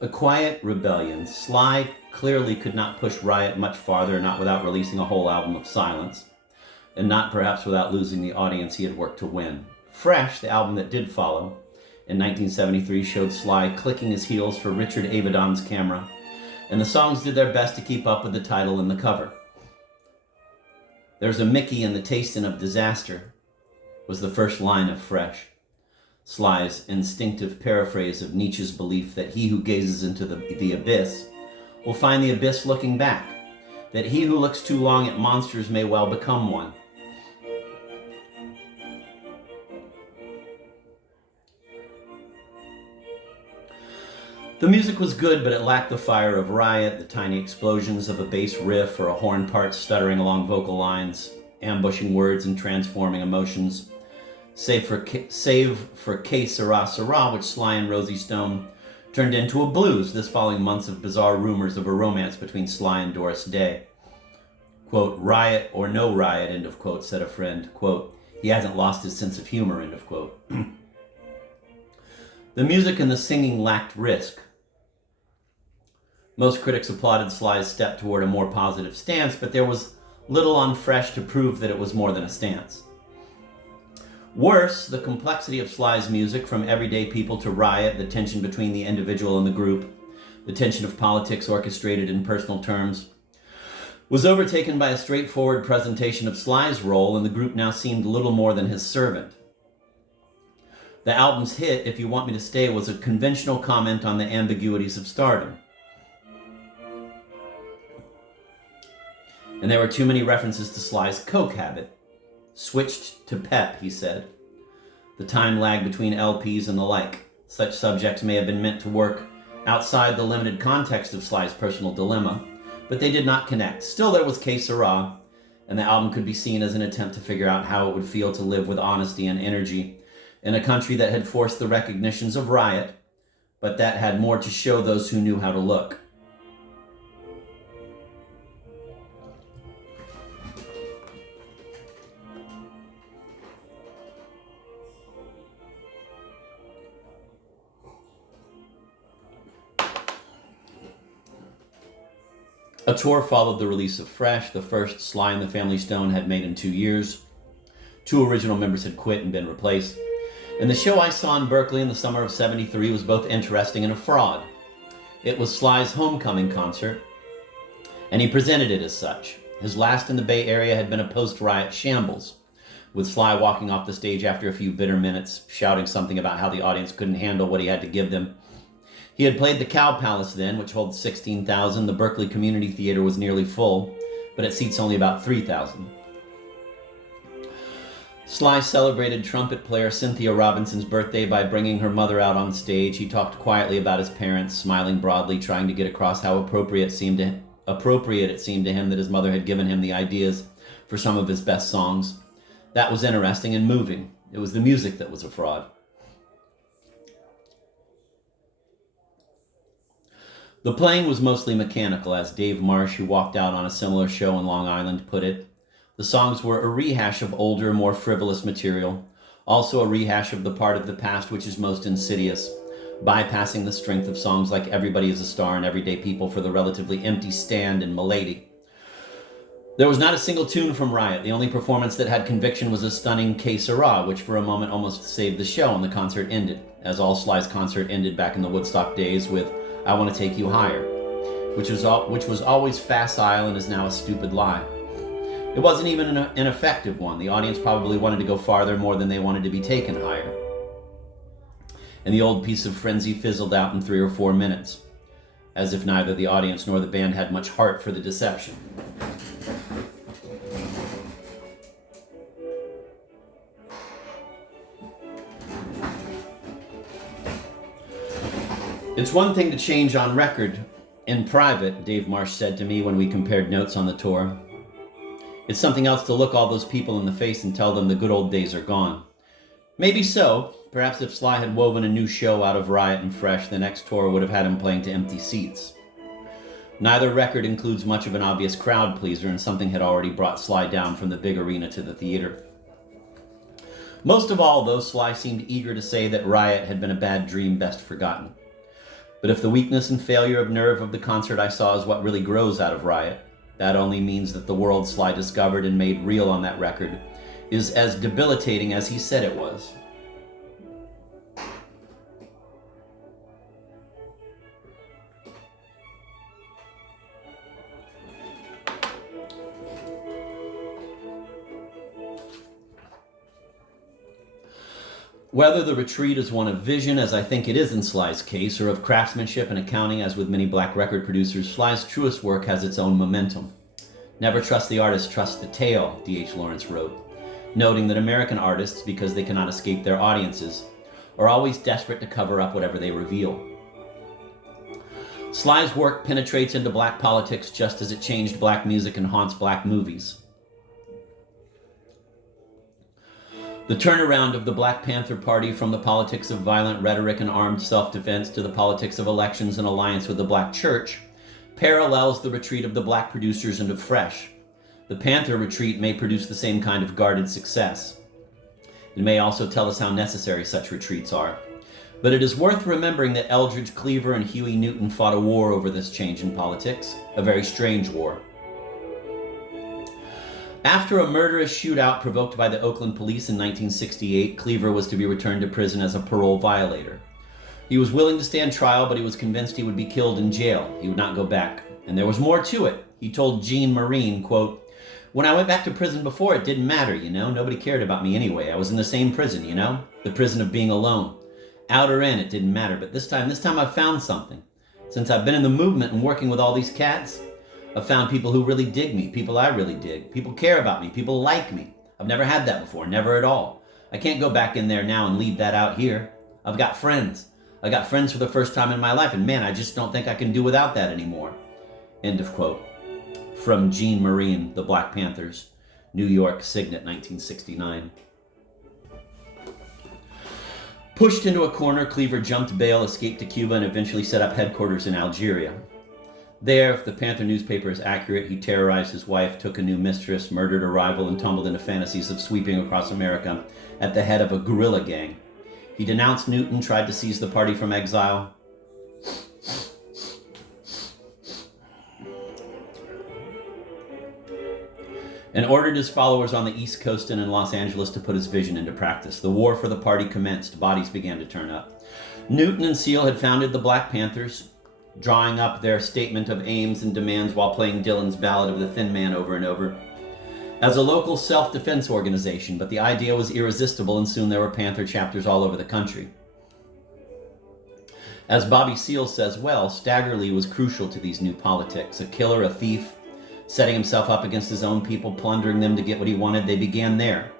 A quiet rebellion. Sly clearly could not push Riot much farther, not without releasing a whole album of silence, and not perhaps without losing the audience he had worked to win. Fresh, the album that did follow, in 1973 showed Sly clicking his heels for Richard Avedon's camera, and the songs did their best to keep up with the title and the cover. "There's a Mickey in the tastin' of disaster" was the first line of Fresh, Sly's instinctive paraphrase of Nietzsche's belief that he who gazes into the abyss will find the abyss looking back, that he who looks too long at monsters may well become one. The music was good, but it lacked the fire of Riot, the tiny explosions of a bass riff or a horn part stuttering along vocal lines, ambushing words and transforming emotions. Save for Que Sera Sera, which Sly and Rosie Stone turned into a blues, this following months of bizarre rumors of a romance between Sly and Doris Day. Quote, "Riot or no riot," end of quote, said a friend. Quote, "He hasn't lost his sense of humor," end of quote. The music and the singing lacked risk. Most critics applauded Sly's step toward a more positive stance, but there was little on Fresh to prove that it was more than a stance. Worse, the complexity of Sly's music, from everyday people to Riot, the tension between the individual and the group, the tension of politics orchestrated in personal terms, was overtaken by a straightforward presentation of Sly's role, and the group now seemed little more than his servant. The album's hit, If You Want Me to Stay, was a conventional comment on the ambiguities of stardom. And there were too many references to Sly's coke habit. "Switched to pep," he said. The time lag between LPs and the like. Such subjects may have been meant to work outside the limited context of Sly's personal dilemma, but they did not connect. Still, there was Que Sera, and the album could be seen as an attempt to figure out how it would feel to live with honesty and energy in a country that had forced the recognitions of Riot, but that had more to show those who knew how to look. A tour followed the release of Fresh, the first Sly and the Family Stone had made in 2 years. 2 original members had quit and been replaced. And the show I saw in Berkeley in the summer of '73 was both interesting and a fraud. It was Sly's homecoming concert, and he presented it as such. His last in the Bay Area had been a post-Riot shambles, with Sly walking off the stage after a few bitter minutes, shouting something about how the audience couldn't handle what he had to give them. He had played the Cow Palace then, which holds 16,000. The Berkeley Community Theater was nearly full, but it seats only about 3,000. Sly celebrated trumpet player Cynthia Robinson's birthday by bringing her mother out on stage. He talked quietly about his parents, smiling broadly, trying to get across how appropriate it seemed to him that his mother had given him the ideas for some of his best songs. That was interesting and moving. It was the music that was a fraud. The playing was mostly mechanical, as Dave Marsh, who walked out on a similar show in Long Island, put it. The songs were a rehash of older, more frivolous material, also a rehash of the part of the past which is most insidious, bypassing the strength of songs like Everybody is a Star and Everyday People for the relatively empty Stand and Milady. There was not a single tune from Riot. The only performance that had conviction was a stunning Que Sera, which for a moment almost saved the show, and the concert ended, as all Sly's concert ended back in the Woodstock days, with I Want to Take You Higher, which was always facile and is now a stupid lie. It wasn't even an effective one. The audience probably wanted to go farther more than they wanted to be taken higher. And the old piece of frenzy fizzled out in 3 or 4 minutes, as if neither the audience nor the band had much heart for the deception. It's one thing to change on record. In private, Dave Marsh said to me when we compared notes on the tour. It's something else to look all those people in the face and tell them the good old days are gone. Maybe so. Perhaps if Sly had woven a new show out of Riot and Fresh, the next tour would have had him playing to empty seats. Neither record includes much of an obvious crowd pleaser, and something had already brought Sly down from the big arena to the theater. Most of all, though, Sly seemed eager to say that Riot had been a bad dream best forgotten. But if the weakness and failure of nerve of the concert I saw is what really grows out of Riot, that only means that the world Sly discovered and made real on that record is as debilitating as he said it was. Whether the retreat is one of vision, as I think it is in Sly's case, or of craftsmanship and accounting, as with many black record producers, Sly's truest work has its own momentum. Never trust the artist, trust the tale, D.H. Lawrence wrote, noting that American artists, because they cannot escape their audiences, are always desperate to cover up whatever they reveal. Sly's work penetrates into black politics just as it changed black music and haunts black movies. The turnaround of the Black Panther Party from the politics of violent rhetoric and armed self-defense to the politics of elections and alliance with the black church parallels the retreat of the black producers into Fresh. The Panther retreat may produce the same kind of guarded success. It may also tell us how necessary such retreats are. But it is worth remembering that Eldridge Cleaver and Huey Newton fought a war over this change in politics, a very strange war. After a murderous shootout provoked by the Oakland police in 1968, Cleaver was to be returned to prison as a parole violator. He was willing to stand trial, but he was convinced he would be killed in jail. He would not go back. And there was more to it. He told Jean Marine, quote, "When I went back to prison before, it didn't matter, Nobody cared about me anyway. I was in the same prison, The prison of being alone. Out or in, it didn't matter. But this time I've found something. Since I've been in the movement and working with all these cats, I've found people who really dig me, people I really dig. People care about me, people like me. I've never had that before, never at all. I can't go back in there now and leave that out here. I've got friends. I got friends for the first time in my life, and man, I just don't think I can do without that anymore." End of quote. From Jean Marine, The Black Panthers, New York, Signet, 1969. Pushed into a corner, Cleaver jumped bail, escaped to Cuba, and eventually set up headquarters in Algeria. There, if the Panther newspaper is accurate, he terrorized his wife, took a new mistress, murdered a rival, and tumbled into fantasies of sweeping across America at the head of a guerrilla gang. He denounced Newton, tried to seize the party from exile. And ordered his followers on the East Coast and in Los Angeles to put his vision into practice. The war for the party commenced. Bodies began to turn up. Newton and Seal had founded the Black Panthers, drawing up their statement of aims and demands while playing Dylan's Ballad of the Thin Man over and over, as a local self-defense organization, but the idea was irresistible, and soon there were Panther chapters all over the country. As Bobby Seale says well, Stagger Lee was crucial to these new politics. A killer, a thief, setting himself up against his own people, plundering them to get what he wanted. They began there.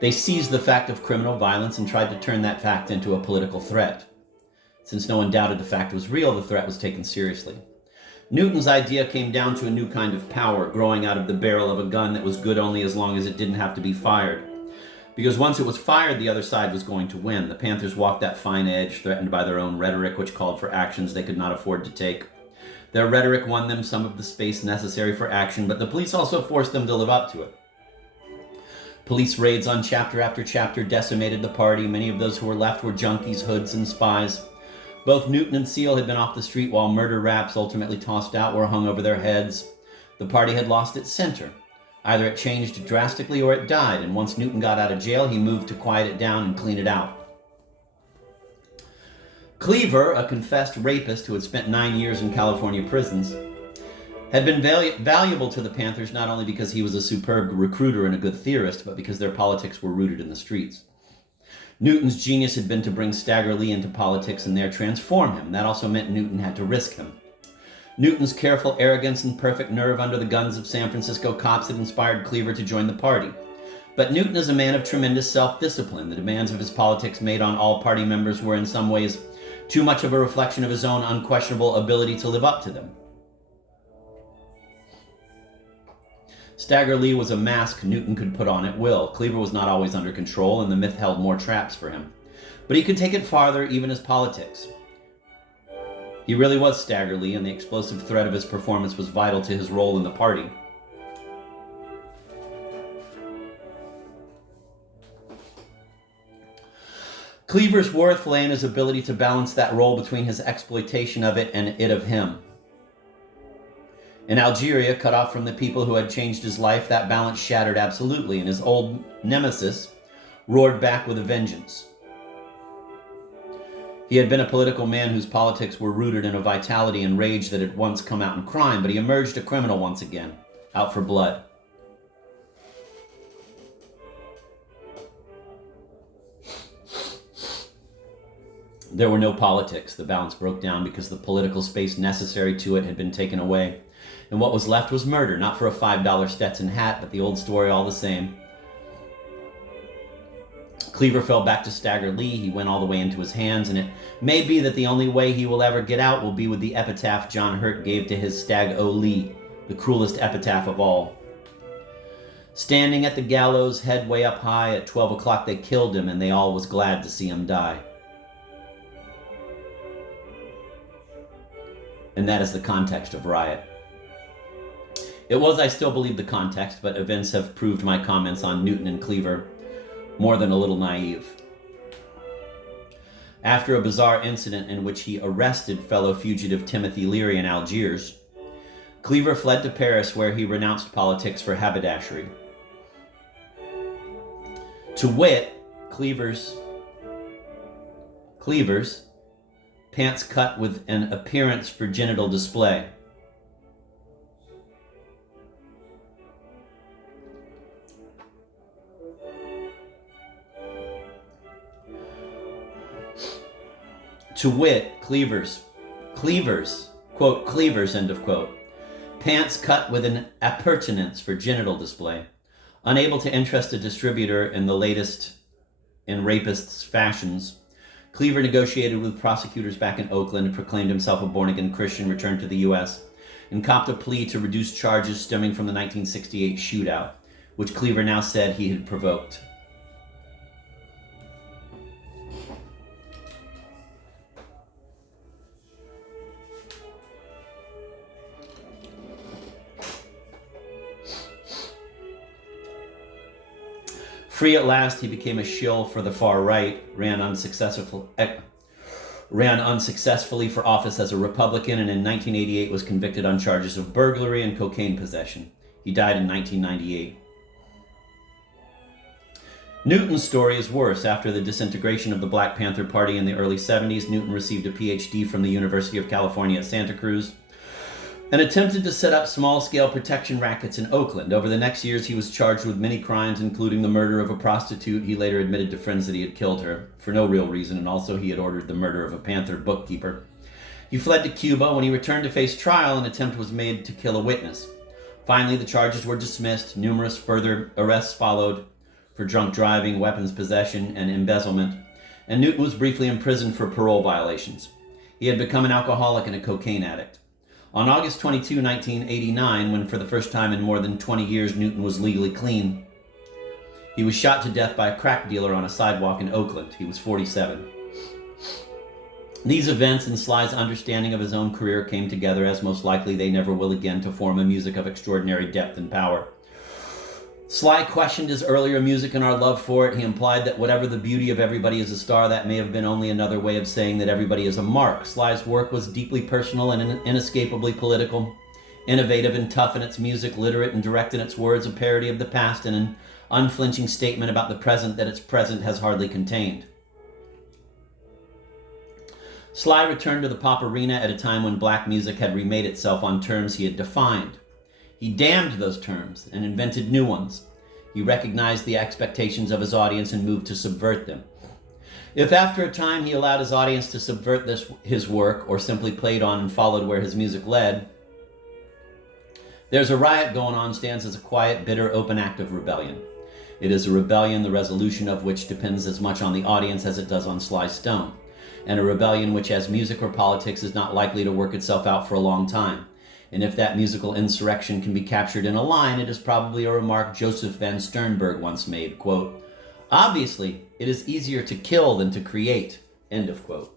They seized the fact of criminal violence and tried to turn that fact into a political threat. Since no one doubted the fact was real, the threat was taken seriously. Newton's idea came down to a new kind of power, growing out of the barrel of a gun that was good only as long as it didn't have to be fired. Because once it was fired, the other side was going to win. The Panthers walked that fine edge, threatened by their own rhetoric, which called for actions they could not afford to take. Their rhetoric won them some of the space necessary for action, but the police also forced them to live up to it. Police raids on chapter after chapter decimated the party. Many of those who were left were junkies, hoods, and spies. Both Newton and Seal had been off the street while murder raps, ultimately tossed out, were hung over their heads. The party had lost its center. Either it changed drastically or it died, and once Newton got out of jail, he moved to quiet it down and clean it out. Cleaver, a confessed rapist who had spent 9 years in California prisons, had been valuable to the Panthers not only because he was a superb recruiter and a good theorist, but because their politics were rooted in the streets. Newton's genius had been to bring Stagger Lee into politics and there transform him. That also meant Newton had to risk him. Newton's careful arrogance and perfect nerve under the guns of San Francisco cops had inspired Cleaver to join the party. But Newton is a man of tremendous self-discipline. The demands of his politics made on all party members were in some ways too much of a reflection of his own unquestionable ability to live up to them. Stagger Lee was a mask Newton could put on at will. Cleaver was not always under control, and the myth held more traps for him. But he could take it farther, even as politics. He really was Stagger Lee, and the explosive threat of his performance was vital to his role in the party. Cleaver's worth lay in his ability to balance that role between his exploitation of it and it of him. In Algeria, cut off from the people who had changed his life, that balance shattered absolutely, and his old nemesis roared back with a vengeance. He had been a political man whose politics were rooted in a vitality and rage that had once come out in crime, but he emerged a criminal once again, out for blood. There were no politics. The balance broke down because the political space necessary to it had been taken away. And what was left was murder, not for a $5 Stetson hat, but the old story all the same. Cleaver fell back to Stagger Lee. He went all the way into his hands, and it may be that the only way he will ever get out will be with the epitaph John Hurt gave to his Stag O Lee, the cruelest epitaph of all. Standing at the gallows, head way up high, at 12 o'clock they killed him, and they all was glad to see him die. And that is the context of Riot. It was, I still believe, the context, but events have proved my comments on Newton and Cleaver more than a little naive. After a bizarre incident in which he arrested fellow fugitive Timothy Leary in Algiers, Cleaver fled to Paris, where he renounced politics for haberdashery. To wit, Cleaver's pants cut with an appearance for genital display. To wit, Cleaver's, quote, Cleaver's, end of quote, pants cut with an appurtenance for genital display. Unable to interest a distributor in the latest in rapists' fashions, Cleaver negotiated with prosecutors back in Oakland, proclaimed himself a born-again Christian, returned to the U.S., and copped a plea to reduce charges stemming from the 1968 shootout, which Cleaver now said he had provoked. Free at last, he became a shill for the far right, ran unsuccessfully for office as a Republican, and in 1988 was convicted on charges of burglary and cocaine possession. He died in 1998. Newton's story is worse. After the disintegration of the Black Panther Party in the early 70s, Newton received a PhD from the University of California at Santa Cruz and attempted to set up small-scale protection rackets in Oakland. Over the next years, he was charged with many crimes, including the murder of a prostitute. He later admitted to friends that he had killed her for no real reason, and also he had ordered the murder of a Panther bookkeeper. He fled to Cuba. When he returned to face trial, an attempt was made to kill a witness. Finally, the charges were dismissed. Numerous further arrests followed for drunk driving, weapons possession, and embezzlement, and Newton was briefly imprisoned for parole violations. He had become an alcoholic and a cocaine addict. On August 22, 1989, when for the first time in more than 20 years Newton was legally clean, he was shot to death by a crack dealer on a sidewalk in Oakland. He was 47. These events and Sly's understanding of his own career came together, as most likely they never will again, to form a music of extraordinary depth and power. Sly questioned his earlier music and our love for it. He implied that whatever the beauty of Everybody is a Star, that may have been only another way of saying that everybody is a mark. Sly's work was deeply personal and inescapably political, innovative and tough in its music, literate and direct in its words, a parody of the past, and an unflinching statement about the present that its present has hardly contained. Sly returned to the pop arena at a time when black music had remade itself on terms he had defined. He damned those terms and invented new ones. He recognized the expectations of his audience and moved to subvert them. If after a time he allowed his audience to subvert his work, or simply played on and followed where his music led, There's a Riot Going On stands as a quiet, bitter, open act of rebellion. It is a rebellion the resolution of which depends as much on the audience as it does on Sly Stone, and a rebellion which, as music or politics, is not likely to work itself out for a long time. And if that musical insurrection can be captured in a line, it is probably a remark Joseph Van Sternberg once made, quote, "Obviously, it is easier to kill than to create," end of quote.